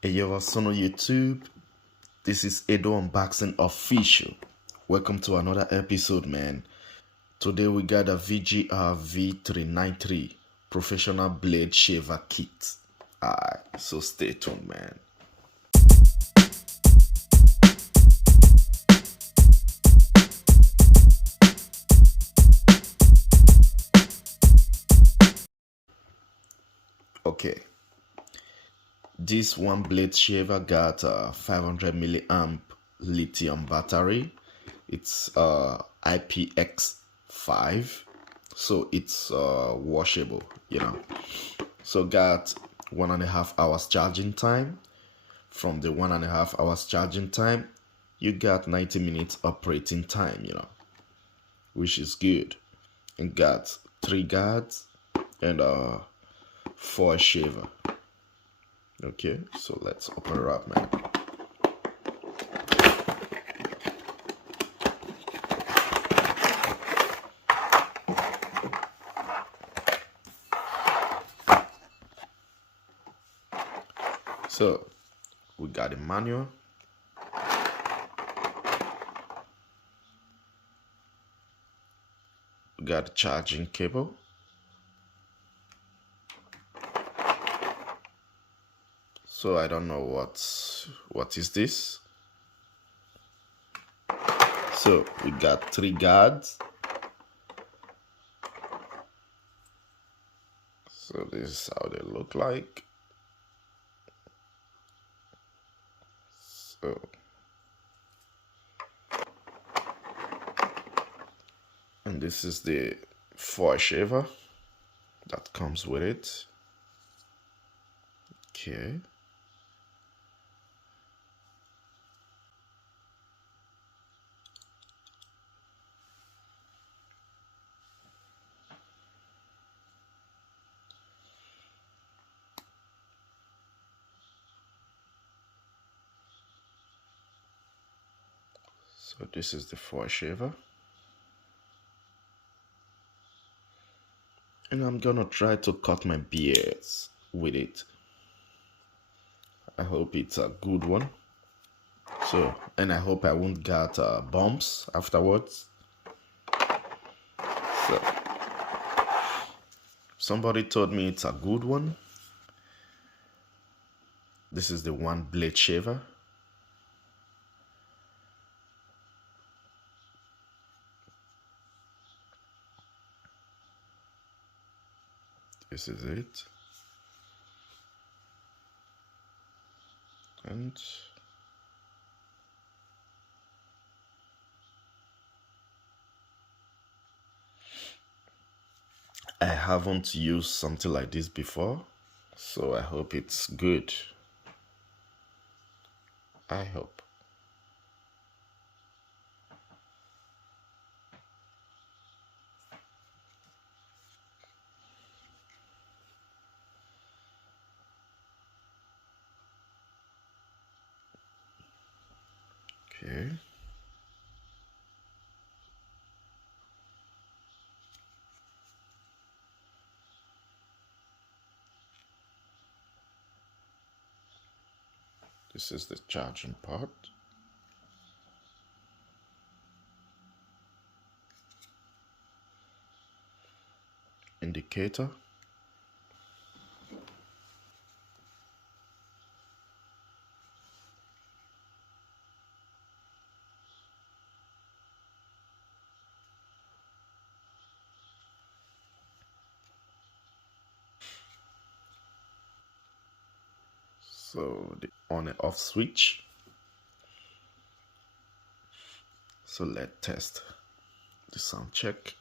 Hey yo, what's on YouTube? This is Edo Unboxing Official. Welcome to another episode, man. Today we got a VGR V393 professional blade shaver kit. Alright, so stay tuned, man. Okay, this one blade shaver got a 500 milliamp lithium battery. It's IPX5, so it's washable, So got 1.5 hours charging time. From the 1.5 hours charging time, you got 90 minutes operating time, which is good. And got 3 guards and 4 shaver. Okay, so let's open it up, man. So we got a manual. We got a charging cable. So I don't know what is this. So we got 3 guards. So this is how they look like. So and this is the 4 shaver that comes with it. Okay. So this is the 4 shaver. And I'm gonna try to cut my beards with it. I hope it's a good one. So, and I hope I won't get bumps afterwards. So, somebody told me it's a good one. This is the one blade shaver. This is it. And I haven't used something like this before, so I hope it's good. I hope. Okay. This is the charging part. Indicator. So the on and off switch. So let's test the sound check.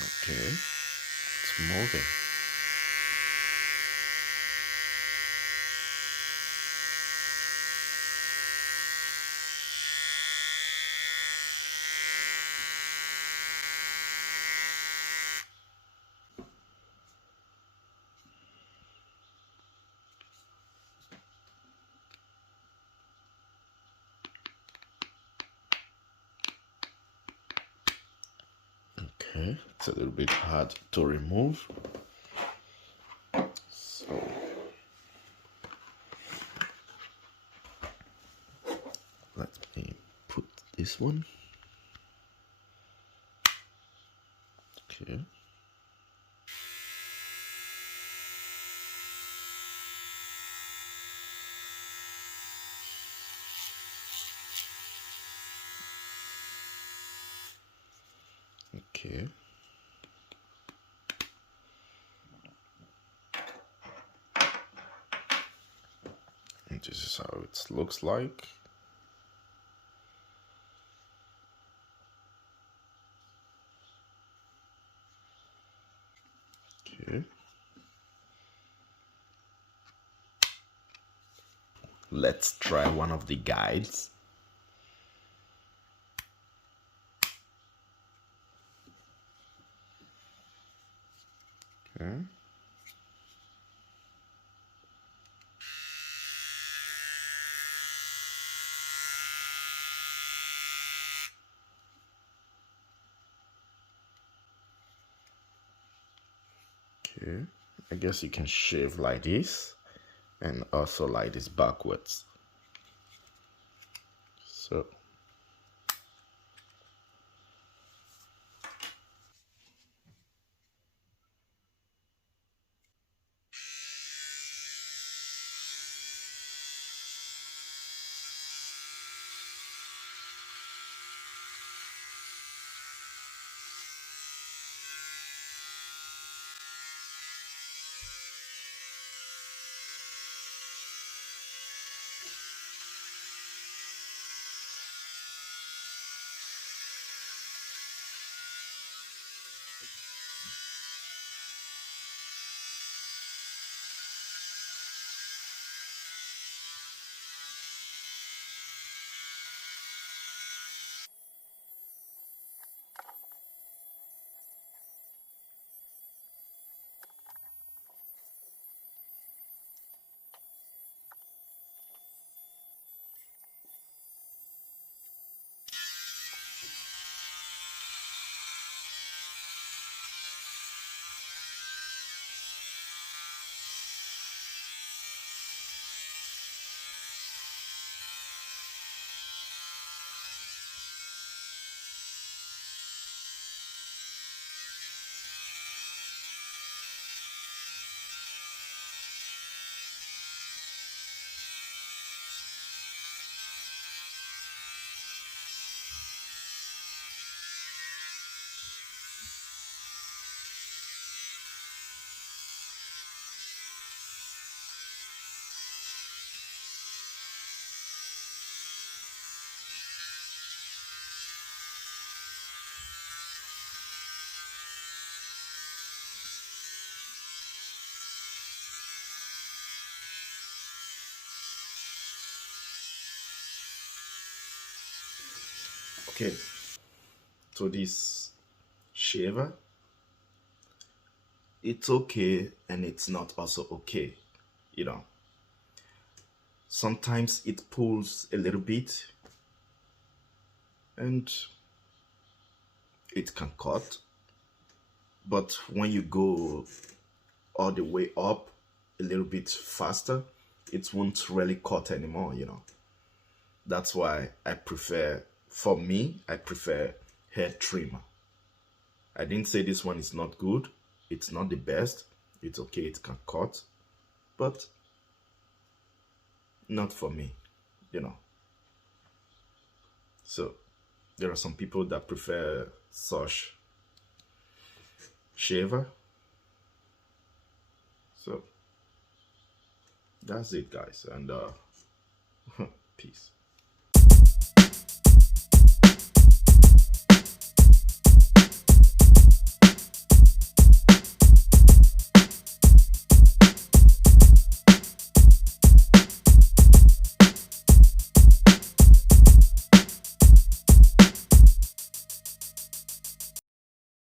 Okay, it's moving. Okay, it's a little bit hard to remove. So let me put this one. Okay. Okay. And this is how it looks like. Okay. Let's try one of the guides. Okay. Okay. I guess you can shave like this and also like this backwards. So okay. So this shaver, it's okay and it's not also okay. You know, sometimes it pulls a little bit and it can cut, but when you go all the way up a little bit faster, it won't really cut anymore, you know. That's why I prefer, for me, I prefer hair trimmer. I didn't say this one is not good. It's not the best. It's okay, it can cut, but not for me, you know. So there are some people that prefer such shaver. So that's it, guys, and peace.